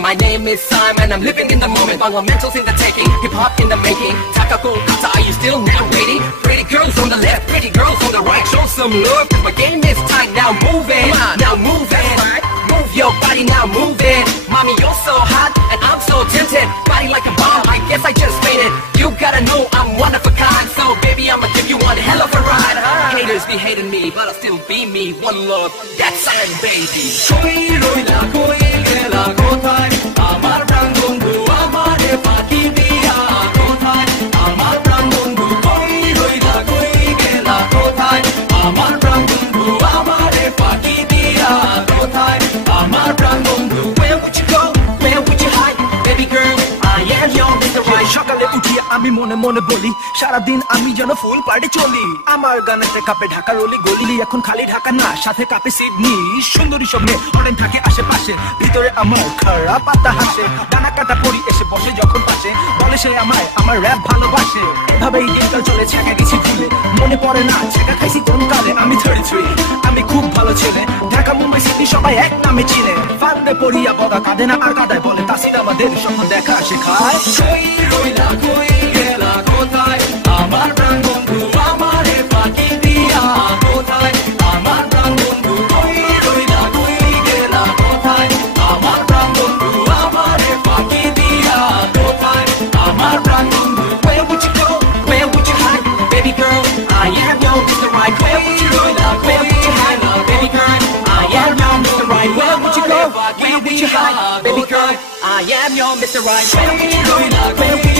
My name is Simon, I'm living in the moment. Fundamentals in the taking, hip hop in the making. Takako Kata, are you still narrating? Pretty girls on the left, pretty girls on the right. Show some love, my game is tight. Now move it, now move it. Move your body, now move it. Mommy, you're so hot, and I'm so tempted. Body like a bomb, I guess I just made it. You gotta know I'm one of a kind. So baby, I'ma give you one hell of a ride. Haters be hating me, but I'll still be me. One love, that's it, baby. Koi roila, koi gela, kothai. Amar pran bondhu, amare faki diya kothai. Amar pran bondhu, koi roila, koi gela, kothai. Amar pran bondhu, amare faki diya kothai. Amar pran bondhu, where would you go? Where would you hide? Baby girl, I am your Mr. Right. সকালে উঠিয়ে আমি মনে মনে বলি সারাদিন আমি যেন ফুল পাড়ে চলি আমার গানেতে কাপে ঢাকা রলি গলি এখন খালি ঢাকা না সাথে কাপে সিডনি সুন্দরী সব মেয়ে অনেক থাকে আশেপাশে ভিতরে আমার খারাপ পাতা হাসে ডানা কাটা পরি এসে বসে যখন পাশে বলে সে আমায় আমার র্যাপ ভালোবাসে এভাবেই দিনকাল চলে ছেঁকা গেছি ভুলে মনে পড়ে না ছেঁকা খাইছি কোন কালে আমি 33 আমি খুব ভালো ছেলে ঢাকা মুম্বাই সিটি সবাই এক নামে চিনে ফান্ডে পড়িয়া বদা কাঁদে না আর কাঁদায় বলে তাসির আমাদের স্বপ্ন দেখা শেখায় কই রইলা কই গেলা কোথায় আমার প্রাণ বন্ধু আমারে ফাঁকি দিয়া কোথায় আমার প্রাণ বন্ধু কই রইলা কই গেলা কোথায় আমার প্রাণ বন্ধু আমারে ফাঁকি দিয়া কোথায় আমার প্রাণ বন্ধু where would you go where would you hide baby girl I am your Mr. Right where would you go where would you hide baby girl I am your Mr. Right where would you go where would you hide baby girl I am your Mr. Right where would you go where would you